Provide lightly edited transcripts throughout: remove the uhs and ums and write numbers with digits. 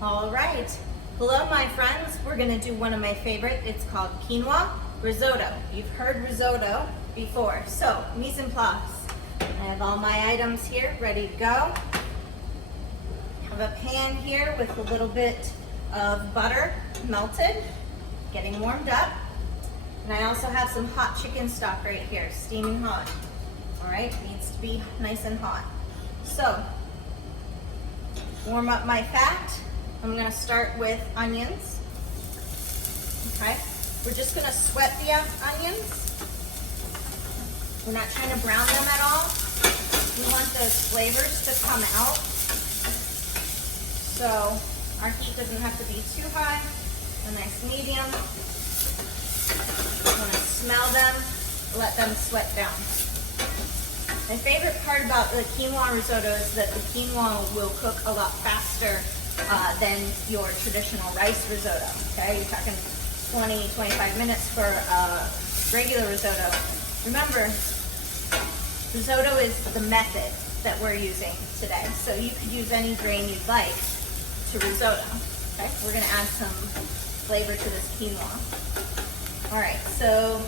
All right. Hello, my friends. We're going to do one of my favorite. It's called Quinoa Risotto. You've heard risotto before. So, mise en place. I have all my items here ready to go. I have a pan here with a little bit of butter melted, getting warmed up. And I also have some hot chicken stock right here, steaming hot. All right, needs to be nice and hot. So, warm up my fat. I'm gonna start with onions. Okay, we're just gonna sweat the onions. We're not trying to brown them at all. We want those flavors to come out. So our heat doesn't have to be too high, a nice medium. I'm gonna smell them, let them sweat down. My favorite part about the quinoa risotto is that the quinoa will cook a lot faster than your traditional rice risotto. Okay, you're talking 20-25 minutes for a regular risotto. Remember, risotto is the method that we're using today. So you could use any grain you'd like to risotto. Okay, we're gonna add some flavor to this quinoa. All right, so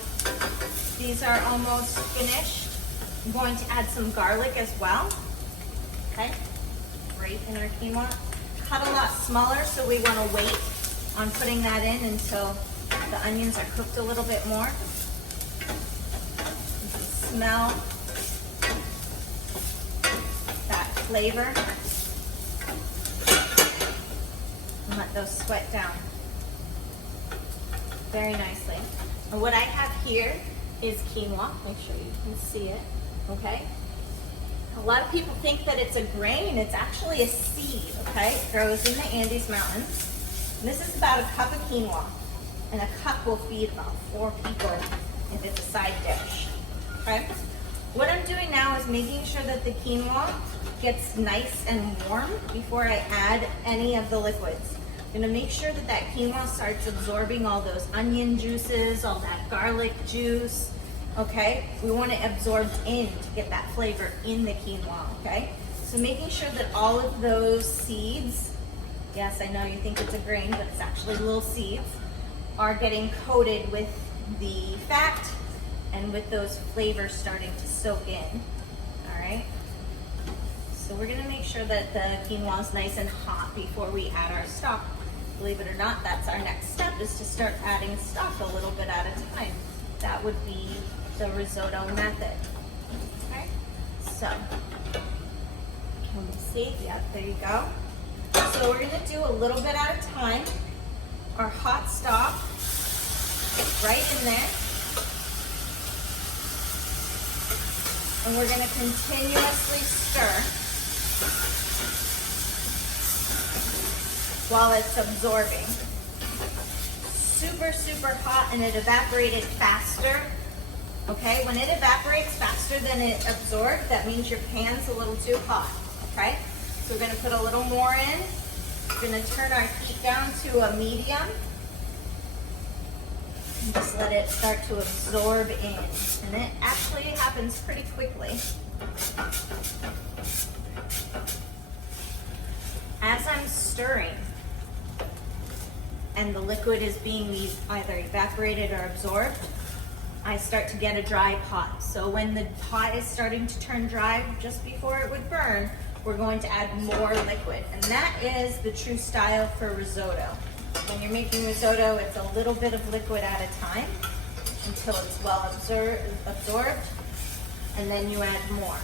these are almost finished. I'm going to add some garlic as well. Okay, right in our quinoa. Cut a lot smaller, so we want to wait on putting that in until the onions are cooked a little bit more. You can smell that flavor. And let those sweat down very nicely. And what I have here is quinoa. Make sure you can see it. Okay. A lot of people think that it's a grain. It's actually a seed, okay? It grows in the Andes Mountains. And this is about a cup of quinoa. And a cup will feed about 4 people if it's a side dish, okay? What I'm doing now is making sure that the quinoa gets nice and warm before I add any of the liquids. I'm gonna make sure that that quinoa starts absorbing all those onion juices, all that garlic juice. Okay, we want it absorbed in to get that flavor in the quinoa, okay? So making sure that all of those seeds, yes, I know you think it's a grain, but it's actually little seeds, are getting coated with the fat and with those flavors starting to soak in, all right? So we're gonna make sure that the quinoa is nice and hot before we add our stock. Believe it or not, that's our next step, is to start adding stock a little bit at a time. That would be the risotto method. Okay, so can we see? Yep, there you go. So we're gonna do a little bit at a time. Our hot stock right in there. And we're gonna continuously stir while it's absorbing. Super, super hot, and it evaporated faster. Okay, when it evaporates faster than it absorbed, that means your pan's a little too hot, okay? So we're gonna put a little more in. We're gonna turn our heat down to a medium. And just let it start to absorb in. And it actually happens pretty quickly. As I'm stirring, and the liquid is being either evaporated or absorbed, I start to get a dry pot. So when the pot is starting to turn dry, just before it would burn, we're going to add more liquid. And that is the true style for risotto. When you're making risotto, it's a little bit of liquid at a time until it's well absorbed, and then you add more.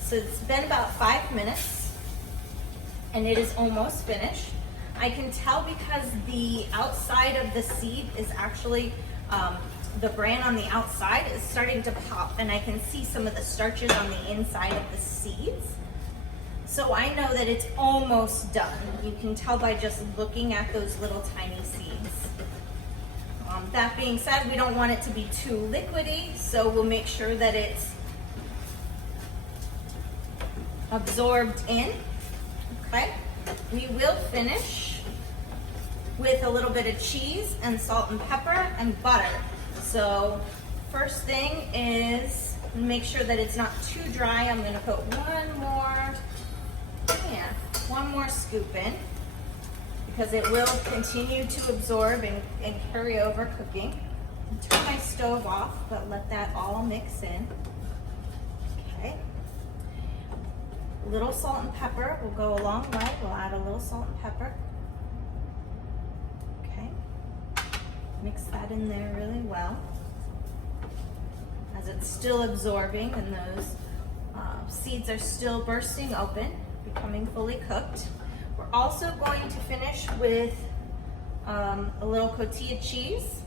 So it's been about 5 minutes, and it is almost finished. I can tell because the outside of the seed is actually, the bran on the outside is starting to pop, and I can see some of the starches on the inside of the seeds. So I know that it's almost done. You can tell by just looking at those little tiny seeds. That being said, we don't want it to be too liquidy, so we'll make sure that it's absorbed in, okay? We will finish with a little bit of cheese and salt and pepper and butter. So first thing is make sure that it's not too dry. I'm gonna put one more, yeah, one more scoop in because it will continue to absorb and carry over cooking. Turn my stove off, but let that all mix in. Okay. A little salt and pepper will go a long way. We'll add a little salt and pepper. Okay. Mix that in there really well as it's still absorbing and those seeds are still bursting open, becoming fully cooked. We're also going to finish with a little Cotija cheese.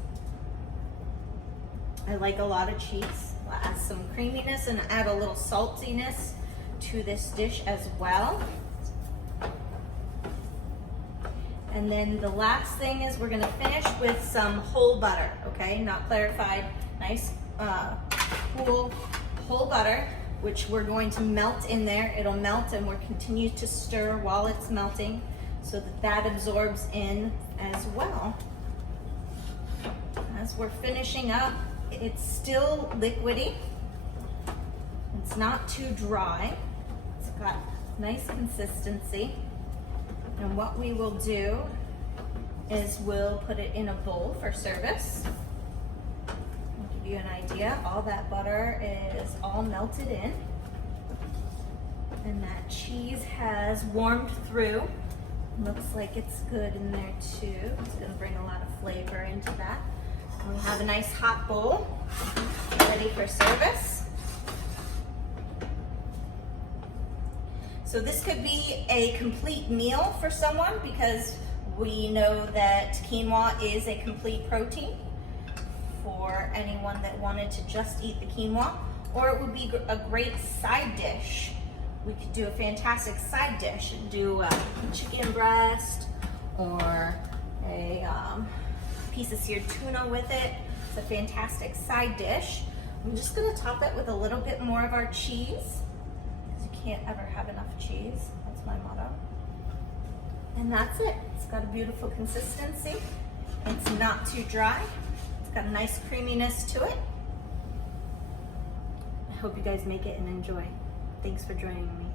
I like a lot of cheese. We'll add some creaminess and add a little saltiness to this dish as well. And then the last thing is we're gonna finish with some whole butter, okay? Not clarified, nice cool whole butter, which we're going to melt in there. It'll melt and we'll continue to stir while it's melting so that that absorbs in as well. As we're finishing up, it's still liquidy. It's not too dry. It's got nice consistency. And what we will do is we'll put it in a bowl for service. I'll give you an idea. All that butter is all melted in. And that cheese has warmed through. Looks like it's good in there too. It's gonna bring a lot of flavor into that. We have a nice hot bowl ready for service. So this could be a complete meal for someone because we know that quinoa is a complete protein for anyone that wanted to just eat the quinoa, or it would be a great side dish. We could do a fantastic side dish and do a chicken breast or a piece of seared tuna with it. It's a fantastic side dish. I'm just gonna top it with a little bit more of our cheese, because you can't ever have enough cheese. That's my motto. And that's it. It's got a beautiful consistency. It's not too dry. It's got a nice creaminess to it. I hope you guys make it and enjoy. Thanks for joining me.